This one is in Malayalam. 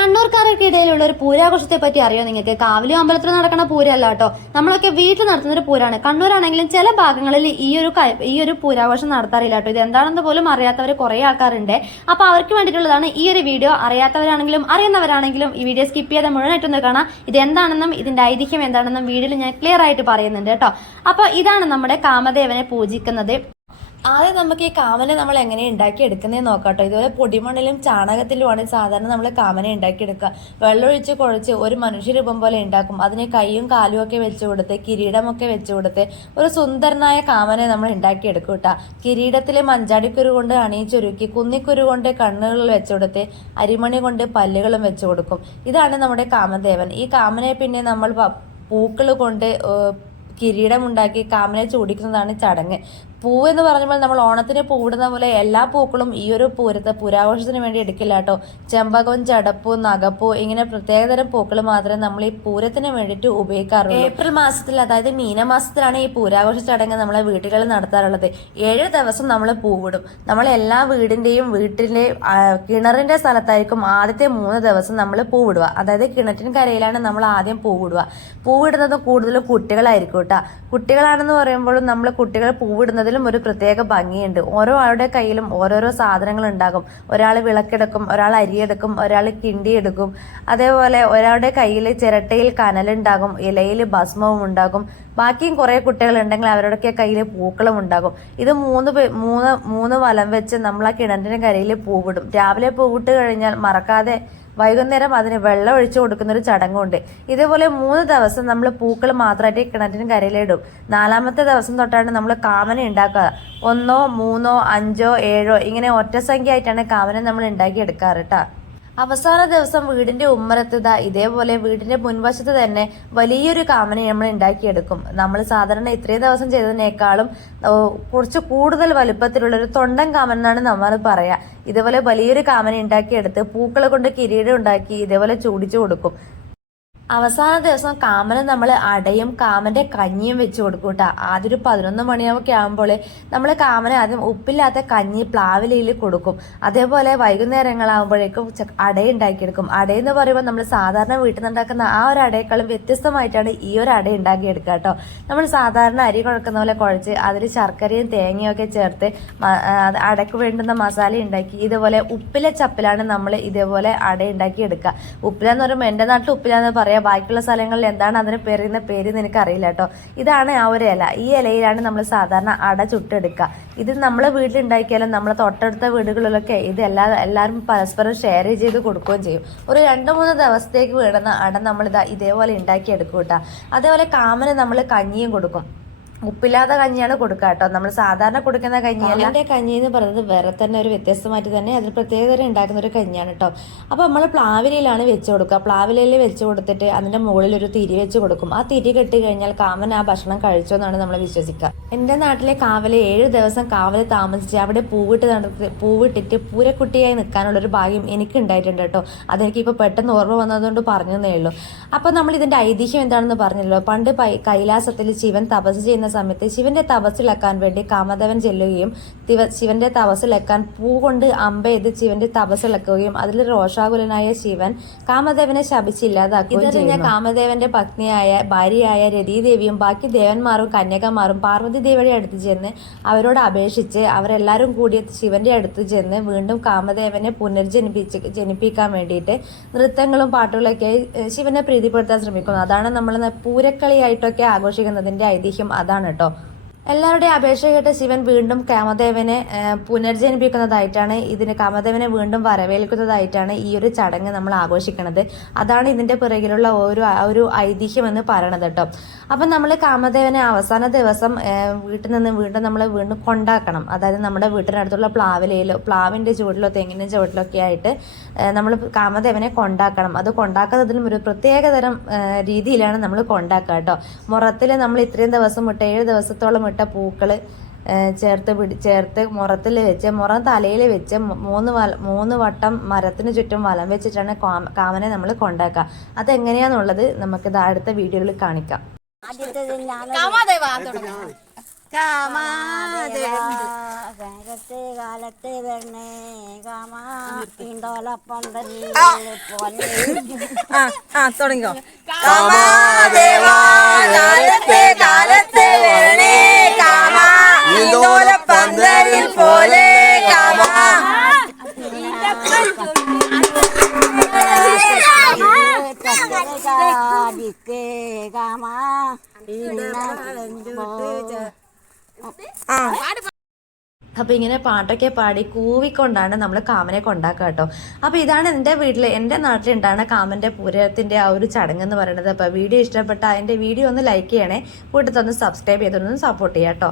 കണ്ണൂർക്കാർക്ക് ഇടയിലുള്ള ഒരു പൂരാഘോഷത്തെ പറ്റി അറിയോ നിങ്ങൾക്ക്? കാവലി അമ്പലത്തിൽ നടക്കുന്ന പൂരല്ല കേട്ടോ. നമ്മളൊക്കെ വീട്ടിൽ നടത്തുന്ന ഒരു പൂരാണ്. കണ്ണൂരാണെങ്കിലും ചില ഭാഗങ്ങളിൽ ഈ ഒരു ഈ ഒരു പൂരാഘോഷം നടത്താറില്ല കേട്ടോ. ഇത് എന്താണെന്ന് പോലും അറിയാത്തവർ കുറെ ആൾക്കാരുണ്ട്. അപ്പൊ അവർക്ക് വേണ്ടിയിട്ടുള്ളതാണ് ഈ ഒരു വീഡിയോ. അറിയാത്തവരാണെങ്കിലും അറിയുന്നവരാണെങ്കിലും ഈ വീഡിയോ സ്കിപ്പ് ചെയ്യാതെ മുഴുവനായിട്ടൊന്ന് കാണാം. ഇത് എന്താണെന്നും ഇതിന്റെ ഐതിഹ്യം എന്താണെന്നും വീഡിയോയിൽ ഞാൻ ക്ലിയർ ആയിട്ട് പറയുന്നുണ്ട് കേട്ടോ. അപ്പൊ ഇതാണ് നമ്മുടെ കാമദേവനെ പൂജിക്കുന്നത്. ആദ്യം നമുക്ക് ഈ കാമനെ നമ്മൾ എങ്ങനെ ഉണ്ടാക്കി എടുക്കുന്നതെന്ന് നോക്കാട്ടോ. ഇതുപോലെ പൊടിമണ്ണിലും ചാണകത്തിലുമാണ് സാധാരണ നമ്മൾ കാമനെ ഉണ്ടാക്കിയെടുക്കുക. വെള്ളമൊഴിച്ച് കുഴച്ച് ഒരു മനുഷ്യരൂപം പോലെ ഉണ്ടാക്കും. അതിന് കൈയും കാലും ഒക്കെ വെച്ച് കൊടുത്ത് കിരീടമൊക്കെ വെച്ച് കൊടുത്ത് ഒരു സുന്ദരനായ കാമനെ നമ്മൾ ഉണ്ടാക്കിയെടുക്കും കേട്ടോ കിരീടത്തിലെ മഞ്ചാടിക്കുരു കൊണ്ട് അണിയിച്ചൊരുക്കി കുന്നിക്കുരു കൊണ്ട് കണ്ണുകൾ വെച്ച് കൊടുത്ത് അരിമണി കൊണ്ട് പല്ലുകളും വെച്ച് കൊടുക്കും. ഇതാണ് നമ്മുടെ കാമദേവൻ. ഈ കാമനെ പിന്നെ നമ്മൾ പൂക്കൾ കൊണ്ട് കിരീടമുണ്ടാക്കി കാമനെ ചൂടിക്കുന്നതാണ് ചടങ്ങ്. പൂ എന്ന് പറഞ്ഞപ്പോൾ നമ്മൾ ഓണത്തിന് പൂവിടുന്ന പോലെ എല്ലാ പൂക്കളും ഈ ഒരു പൂരത്തെ പൂരാഘോഷത്തിന് വേണ്ടി എടുക്കില്ല കേട്ടോ. ചെമ്പകവും ചടപ്പൂ നഗപ്പൂ ഇങ്ങനെ പ്രത്യേകതരം പൂക്കൾ മാത്രമേ നമ്മൾ ഈ പൂരത്തിന് വേണ്ടിയിട്ട് ഉപയോഗിക്കാറുള്ളൂ. ഏപ്രിൽ മാസത്തിൽ അതായത് മീനമാസത്തിലാണ് ഈ പൂരാഘോഷ ചടങ്ങ് നമ്മളെ വീടുകളിൽ നടത്താറുള്ളത്. ഏഴ് ദിവസം നമ്മൾ പൂവിടും. നമ്മൾ എല്ലാ വീടിന്റെയും വീട്ടിലെ കിണറിന്റെ സ്ഥലത്തായിരിക്കും ആദ്യത്തെ മൂന്ന് ദിവസം നമ്മൾ പൂവിടുക. അതായത് കിണറ്റിൻ കരയിലാണ് നമ്മൾ ആദ്യം പൂവിടുക. പൂവിടുന്നത് കൂടുതലും കുട്ടികളായിരിക്കും കേട്ടോ. കുട്ടികളാണെന്ന് പറയുമ്പോഴും നമ്മൾ കുട്ടികൾ പൂവിടുന്നതിലും ഒരു പ്രത്യേക ഭംഗിയുണ്ട്. ഓരോ ആളുടെ കയ്യിലും ഓരോരോ സാധനങ്ങൾ ഉണ്ടാകും. ഒരാൾ വിളക്കെടുക്കും ഒരാൾ അരിയെടുക്കും ഒരാൾ കിണ്ടിയെടുക്കും അതേപോലെ ഒരാളുടെ കയ്യിൽ ചിരട്ടയിൽ കനലുണ്ടാകും ഇലയിൽ ഭസ്മവും ഉണ്ടാകും. ബാക്കിയും കുറെ കുട്ടികളുണ്ടെങ്കിൽ അവരുടെയൊക്കെ കയ്യിൽ പൂക്കളും ഉണ്ടാകും. ഇത് മൂന്ന് മൂന്ന് മൂന്ന് വലം വെച്ച് നമ്മൾ ആ കിണറ്റിന് കരയിൽ പൂവിടും. രാവിലെ പൂവിട്ട് കഴിഞ്ഞാൽ മറക്കാതെ വൈകുന്നേരം അതിന് വെള്ളം ഒഴിച്ചു കൊടുക്കുന്ന ഒരു ചടങ്ങുണ്ട്. ഇതേപോലെ മൂന്ന് ദിവസം നമ്മൾ പൂക്കൾ മാത്രമായിട്ട് കിണറ്റിന് കരയിലിടും. നാലാമത്തെ ദിവസം തൊട്ടാണ് നമ്മൾ കാമന ഉണ്ടാക്കുക. ഒന്നോ മൂന്നോ അഞ്ചോ ഏഴോ ഇങ്ങനെ ഒറ്റ സംഖ്യ ആയിട്ടാണ് കാമന നമ്മൾ ഉണ്ടാക്കി എടുക്കാറ് കേട്ടോ അവസാന ദിവസം വീടിന്റെ ഉമ്മറത്ത് ഇതേപോലെ വീടിന്റെ മുൻവശത്ത് തന്നെ വലിയൊരു കാമന നമ്മൾ ഉണ്ടാക്കിയെടുക്കും. നമ്മൾ സാധാരണ ഇത്രയും ദിവസം ചെയ്തതിനേക്കാളും കുറച്ച് കൂടുതൽ വലുപ്പത്തിലുള്ള ഒരു തൊണ്ടൻ കാമൻ എന്നാണ് നമ്മൾ പറയാ. ഇതേപോലെ വലിയൊരു കാമന ഉണ്ടാക്കിയെടുത്ത് പൂക്കളെ കൊണ്ട് കിരീടം ഉണ്ടാക്കി ഇതേപോലെ ചൂടിച്ചു കൊടുക്കും. അവസാന ദിവസം കാമന് നമ്മൾ അടയും കാമന്റെ കഞ്ഞിയും വെച്ച് കൊടുക്കും കേട്ടോ ആദ്യം ഒരു പതിനൊന്ന് മണിയൊക്കെ ആകുമ്പോൾ നമ്മൾ കാമന് ആദ്യം ഉപ്പില്ലാത്ത കഞ്ഞി പ്ലാവിലയിൽ കൊടുക്കും. അതേപോലെ വൈകുന്നേരങ്ങളാകുമ്പോഴേക്കും അട ഉണ്ടാക്കിയെടുക്കും അടയെന്ന് പറയുമ്പോൾ നമ്മൾ സാധാരണ വീട്ടിൽ നിന്നുണ്ടാക്കുന്ന ആ ഒരു അടയേക്കാളും വ്യത്യസ്തമായിട്ടാണ് ഈ ഒരു അട ഉണ്ടാക്കിയെടുക്കുക കേട്ടോ. നമ്മൾ സാധാരണ അരി കുഴക്കുന്ന പോലെ കുഴച്ച് അതിൽ ശർക്കരയും തേങ്ങയും ഒക്കെ ചേർത്ത് അടയ്ക്ക് വേണ്ടുന്ന മസാല ഉണ്ടാക്കി ഇതുപോലെ ഉപ്പിലെ ചപ്പിലാണ് നമ്മൾ ഇതേപോലെ അട ഉണ്ടാക്കി എടുക്കുക ഉപ്പിലെന്ന് പറയുമ്പോൾ എന്റെ നാട്ടിൽ ഉപ്പിലാന്ന് പറയാം ബാക്കിയുള്ള സ്ഥലങ്ങളിൽ എന്താണ് അതിന് പേരുന്ന പേര് നിനക്ക് അറിയില്ല കേട്ടോ. ഇതാണ് ആ ഒരു ഇല. ഈ ഇലയിലാണ് നമ്മൾ സാധാരണ അട ചുട്ടെടുക്കുക. ഇത് നമ്മളെ വീട്ടിലുണ്ടാക്കിയാലും നമ്മളെ തൊട്ടടുത്ത വീടുകളിലൊക്കെ ഇത് എല്ലാ എല്ലാവരും പരസ്പരം ഷെയർ ചെയ്ത് കൊടുക്കുകയും ചെയ്യും. ഒരു രണ്ട് മൂന്ന് ദിവസത്തേക്ക് വീടുന്ന അട നമ്മൾ ഇതാ ഇതേപോലെ ഉണ്ടാക്കി എടുക്കും കേട്ടോ. അതേപോലെ കാമന് നമ്മൾ കഞ്ഞിയും കൊടുക്കും. ഉപ്പില്ലാത്ത കഞ്ഞിയാണ് കൊടുക്കുക കേട്ടോ. നമ്മൾ സാധാരണ കൊടുക്കുന്ന കഞ്ഞിയല്ല എന്റെ കഞ്ഞി എന്ന് പറയുന്നത് വേറെ തന്നെ ഒരു വ്യത്യസ്തമായിട്ട് തന്നെ അതിൽ പ്രത്യേകതരം ഉണ്ടാക്കുന്ന ഒരു കഞ്ഞിയാണ് കേട്ടോ. അപ്പോൾ നമ്മൾ പ്ലാവിലയിലാണ് വെച്ച് കൊടുക്കുക. പ്ലാവിലയിൽ വെച്ച് കൊടുത്തിട്ട് അതിന്റെ മുകളിൽ ഒരു തിരി വെച്ച് കൊടുക്കും. ആ തിരി കെട്ടി കഴിഞ്ഞാൽ കാമൻ ആ ഭക്ഷണം കഴിച്ചോ എന്നാണ് നമ്മൾ വിശ്വസിക്കുക. എന്റെ നാട്ടിലെ കാവൽ ഏഴ് ദിവസം കാവൽ താമസിച്ച് അവിടെ പൂവിട്ട് പൂവിട്ടിട്ട് പൂരക്കുട്ടിയായി നിൽക്കാനുള്ള ഒരു ഭാഗ്യം എനിക്ക് ഉണ്ടായിട്ടുണ്ട് കേട്ടോ. അതെനിക്ക് ഇപ്പൊ പെട്ടെന്ന് ഓർമ്മ വന്നതുകൊണ്ട് പറഞ്ഞതേ ഉള്ളൂ. അപ്പോൾ നമ്മൾ ഇതിന്റെ ഐതിഹ്യം എന്താണെന്ന് പറഞ്ഞല്ലോ. പണ്ട് കൈലാസത്തിൽ ശിവൻ തപസ് ചെയ്യുന്ന സമയത്ത് ശിവന്റെ തപസ്സിളക്കാൻ വേണ്ടി കാമദേവൻ ചെല്ലുകയും ശിവന്റെ തപസ്സിളക്കാൻ പൂ കൊണ്ട് അമ്പ ചെയ്ത് ശിവന്റെ തപസ്സിളക്കുകയും അതിൽ രോഷാകുലനായ ശിവൻ കാമദേവനെ ശപിച്ചില്ലാതാക്കുകയും ഇതറിഞ്ഞ കാമദേവന്റെ പത്നിയായ ഭാര്യയായ രതീദേവിയും ബാക്കി ദേവന്മാരും കന്യകമാരും പാർവതി ദേവിയുടെ അടുത്ത് ചെന്ന് അവരോട് അപേക്ഷിച്ച് അവരെല്ലാവരും കൂടി ശിവന്റെ അടുത്ത് ചെന്ന് വീണ്ടും കാമദേവനെ പുനർജനിപ്പിച്ച് ജനിപ്പിക്കാൻ വേണ്ടിയിട്ട് നൃത്തങ്ങളും പാട്ടുകളൊക്കെ ശിവനെ പ്രീതിപ്പെടുത്താൻ ശ്രമിക്കുന്നു. അതാണ് നമ്മൾ പൂരക്കളിയായിട്ടൊക്കെ ആഘോഷിക്കുന്നതിന്റെ ഐതിഹ്യം. അതാണ് കേട്ടോ. എല്ലാവരുടെയും അപേക്ഷ കേട്ട് ശിവൻ വീണ്ടും കാമദേവനെ പുനർജനിപ്പിക്കുന്നതായിട്ടാണ് ഇതിന് കാമദേവനെ വീണ്ടും വരവേൽക്കുന്നതായിട്ടാണ് ഈ ഒരു ചടങ്ങ് നമ്മൾ ആഘോഷിക്കുന്നത് അതാണ് ഇതിന്റെ പിറകിലുള്ള ഒരു ഒരു ഐതിഹ്യം എന്ന് പറയണത് കേട്ടോ. അപ്പം നമ്മൾ കാമദേവനെ അവസാന ദിവസം വീട്ടിൽ നിന്ന് വീണ്ടും നമ്മൾ വീണ്ടും കൊണ്ടാക്കണം. അതായത് നമ്മുടെ വീട്ടിനടുത്തുള്ള പ്ലാവിലയിലോ പ്ലാവിന്റെ ചുവട്ടിലോ തെങ്ങിന്റെ ചുവട്ടിലോ ഒക്കെ ആയിട്ട് നമ്മൾ കാമദേവനെ കൊണ്ടാക്കണം. അത് കൊണ്ടാക്കുന്നതിലും ഒരു പ്രത്യേകതരം രീതിയിലാണ് നമ്മൾ കൊണ്ടാക്കുക കേട്ടോ. മുറത്തിൽ നമ്മൾ ഇത്രയും ദിവസം മുട്ട ഏഴ് ദിവസത്തോളം ഇട്ട പൂക്കൾ ചേർത്ത് പിടി ചേർത്ത് മുറത്തിൽ വെച്ച് മുറം തലയിൽ വെച്ച് മൂന്ന് വല മൂന്ന് വട്ടം മരത്തിന് ചുറ്റും വലം വെച്ചിട്ടാണ് കാമ- കാമനെ നമ്മൾ കൊണ്ടാക്കുക. അതെങ്ങനെയാന്നുള്ളത് നമുക്ക് അടുത്ത വീഡിയോയിൽ കാണിക്കാം. കാലത്തെ വരണേ. കാമാ കാമാദേവാ കാലത്തെ കാലത്തെ കാടിക്കേ കാമാ ആ അപ്പൊ ഇങ്ങനെ പാട്ടൊക്കെ പാടി കൂവിക്കൊണ്ടാണ് നമ്മൾ കാമനെ കൊണ്ടാക്കുക കേട്ടോ. അപ്പൊ ഇതാണ് എന്റെ വീട്ടിൽ എന്റെ നാട്ടിലുണ്ടാണ് കാമന്റെ പൂരത്തിന്റെ ആ ഒരു ചടങ്ങ് എന്ന് പറയുന്നത്. അപ്പൊ വീഡിയോ ഇഷ്ടപ്പെട്ട അതിന്റെ വീഡിയോ ഒന്ന് ലൈക്ക് ചെയ്യണേ. കൂട്ടത്തൊന്ന് സബ്സ്ക്രൈബ് ചെയ്തൊന്ന് സപ്പോർട്ട് ചെയ്യാം കേട്ടോ.